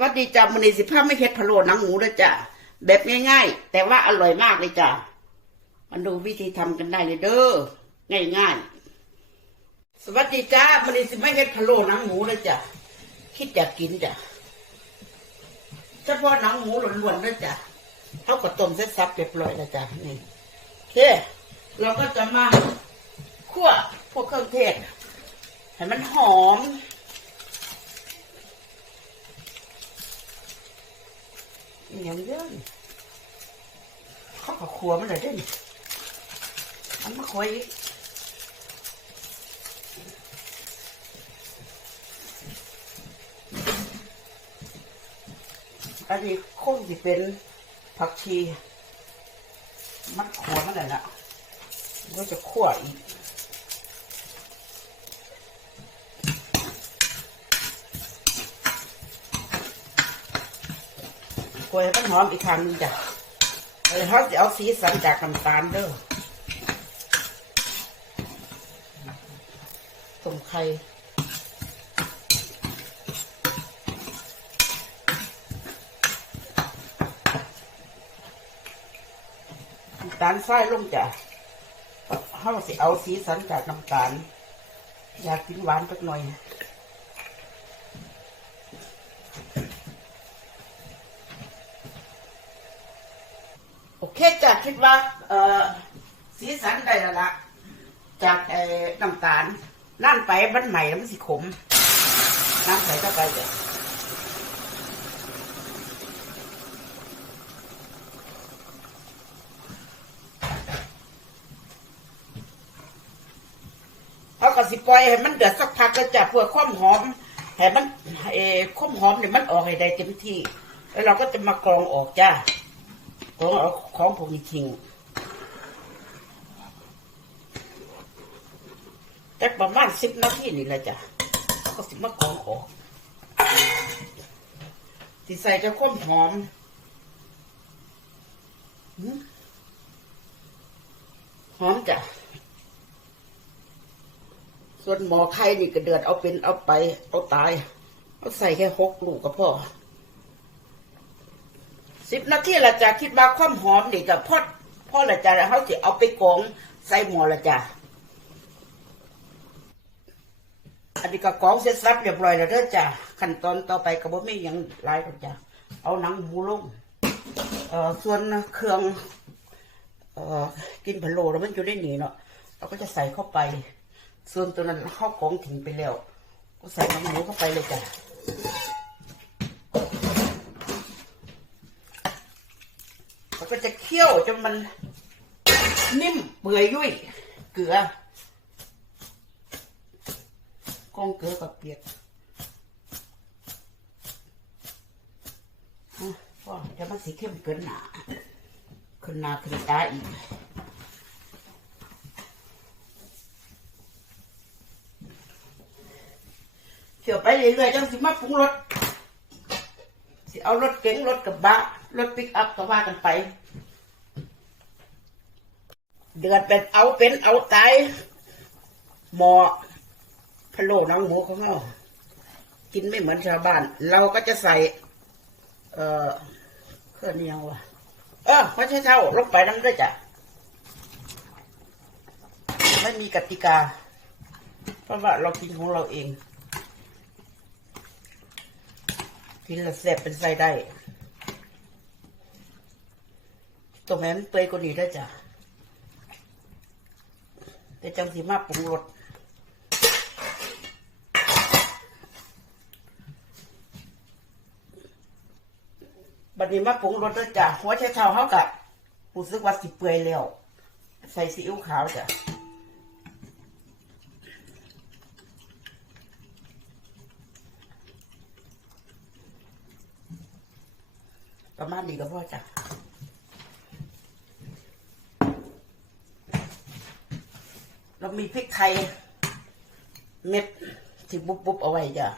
วัสดีจ้ามันนี้สิพาไม่เค็ดพะโล้หนังหมูด้วยจ้ะแบบง่ายๆ แต่ว่าอร่อยมากเลยจ้ะมาดูวิธีทำกันได้เลยเด้อง่ายๆ สวัสดีจ้ามันนี้สิไม่เค็ดพะโล้หนังหมูเลยจ้ะคิดอยากกินจ้ะเฉพาะหนังหมูล้วนๆด้วยจ้ะเอาก็ต้มเสร็จสับเรียบร้อยแล้วจ้ะนี่โอเค เราก็จะมาคั่วพวกเครื่องเทศให้มันหอม อหย่างเยอะเขาก็ครัวมันเลยเด้นมันมาคุยอีกอันนี้คงจะเป็นผักชี มันขัวมันเลยละก็จะขั่วอีก วยมันหอมอีกครั้งหนึงจ้ะเออเขาจะเอาสีสันจากน้ำตาลเด้อต้มไข่น้ำตาลทรายลงจ้ะเขาสิเอาสีสันจากน้ำตาล อยากกินหวานสักหน่อย โอเคจ้ะคิดว่า เอ่อสีสันได้แล้วละจากไอ้น้ำตาลนั่นไปมันใหม่แล้วมันสิขมน้ำใส่เข้าไปเลยเอากระสิปล่อยให้มันเดือดสักพักก็จะเพื่อความหอมให้มันเอ่อความหอมเนี่ยมันออกให้ได้เต็มที่ แล้วเราก็จะมากรองออกจ้า ของเอาของผมนี่ทิ้งแต่ประมาณสิบนาทีนี่แหละจ้ะก็สิมากองออกสิใส่จะข้มหอมหืมหอมจ้ะ ส่วนหมอไข่นี่ก็เดือดเอาเป็นเอาไป เอาตาย เอาใส่แค่หกลูกก็พอ สิบนาทีละจ้ะคิดว่าความหอมนี่จะพอดพอละจ้ะแล้วเขาจะเอาไปกองใส่หม้อละจ้ะอันนี้ก็กองเสร็จสับเรียบร้อยแล้วเด้อจ้ะขั้นตอนต่อไปก็บ่มีหยังหลายหรอกจ้ะเอาหนังหมูลงเอ่อส่วนเครื่องเอ่อกินพะโล้แล้วมันอยู่ในนี้เนาะเราก็จะใส่เข้าไป ส่วนตัวนั้นเข้ากองทิ้งไปแล้ว ก็ใส่หนังหมูเข้าไปเลยจ้ะ มันก็จะเคี่ยวจนมันนิ่มเปื่อยยุ่ยเกลือกองเกลือกับเปียกอะพ่อจะมันสีเข้มเกินหนาขึ้นหนาขึ้นตาอีกเที่ยวไปเรื่อยๆจังสิมาปรุงรส สิเอารถเก๋งรถกระบะรถปิกอัพก็ว่ากันไป เดือดเป็นเอาเป็นเอาตายหมอพะโล้หนังหมูของเรากินไม่เหมือนชาวบ้าน เราก็จะใส่ เอ่อเครื่องนี้ยังวะเออไม่ใช่เท่าลงไปนั่นด้วยจ้ะไม่มีกติกา เพราะว่าเรากินของเราเอง กินและแซ่บเป็นไส้ได้ตรงนั้นเปื่อยกว่านี้ได้จ้ะแต่จังสีมาปรุงรสบัดนี้มาปรุงรสด้วยจ้ะหัวใช้เท้าเขากะรู้สึกว่าสิเปื่อยแล้ว ใส่ซีอิ๊วขาวจ้ะ ประมาณนี้ก็พอจ้ะเรามีพริกไทย เม็ดที่บุบบุบๆเอาไว้จ้ะ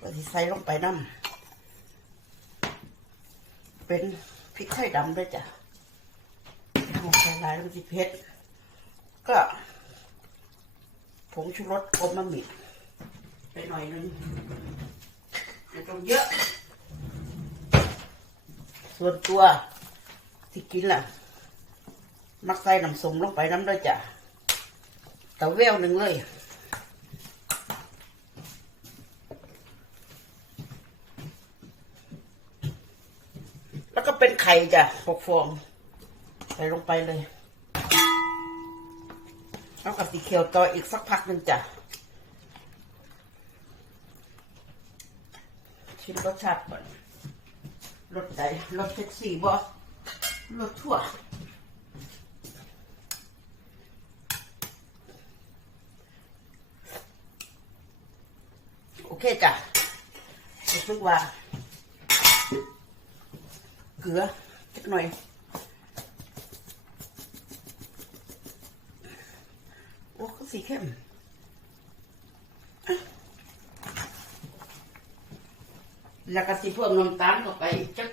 ก็ที่ใส่ลงไปน้ำเป็นพริกไทยดำด้วยจ้ะเอาใส่ลายลงที่เพชรก็ผงชูรสอมมะมิไปหน่อยนึงไม่ต้องเยอะ ส่วนตัวที่กินล่ะ มักใส่น้ำส้มลงไปน้ำด้วยจ้ะตาเวลหนึ่งเลยแล้วก็เป็นไข่จ้ะหกฟอง ใส่ลงไปเลย แล้วกับสีเขียวต่ออีกสักพักหนึ่งจ้ะ ชิมรสชาติก่อน รสใดรสเซ็กซี่บ่รสทั่วโอเคจ้ะรู้สึกว่า เกลือสักหน่อยโอ้ก็สีเข้มอะ แล้วก็สีเพิ่มน้ำตาลเข้าไปจัก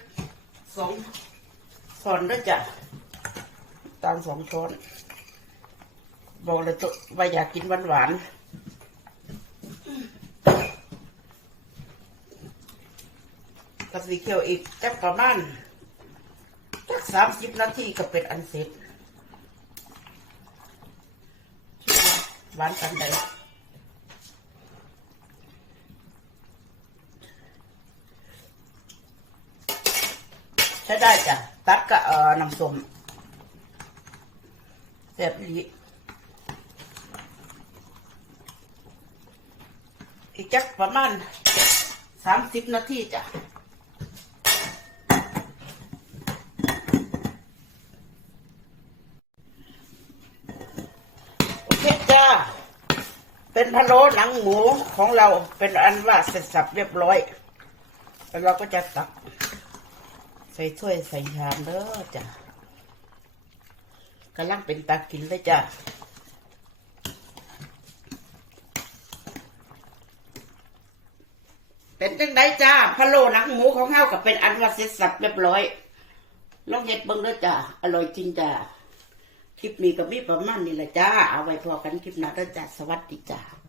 สองช้อนด้วยจ้ะตาลสองช้อน บอกเลยตัวว่าอยากกินหวานหวานๆกับสีเขียวอีกจักประมาณจักสามสิบนาทีก็เป็นอันเสร็จหวานกันใด ช้ได้จ้ะ ตัดกับเอ่อน้ำส้มแซ่บอีหลีอีกจักประมาณสามสิบนาทีจ้ะโอเคจ้า เป็นพะโล้หนังหมูของเราเป็นอันว่าเสร็จสับเรียบร้อย แล้วเราก็จะตัก ส่ถ้วยใส่ชามเด้อจ้ะกำลังเป็นตากินเลยจ้ะเป็นจังไดจ้าพะโล้หนังหมูของเฮากับเป็นอันว่าเสร็จสับเรียบร้อยลองเฮ็ดเบิ่งเด้อจ้าอร่อยจริงจ้าคลิปนี้ก็มีประมาณนี้แหละจ้าเอาไว้พอกันคลิปหน้าเด้อจ้าสวัสดีจ้า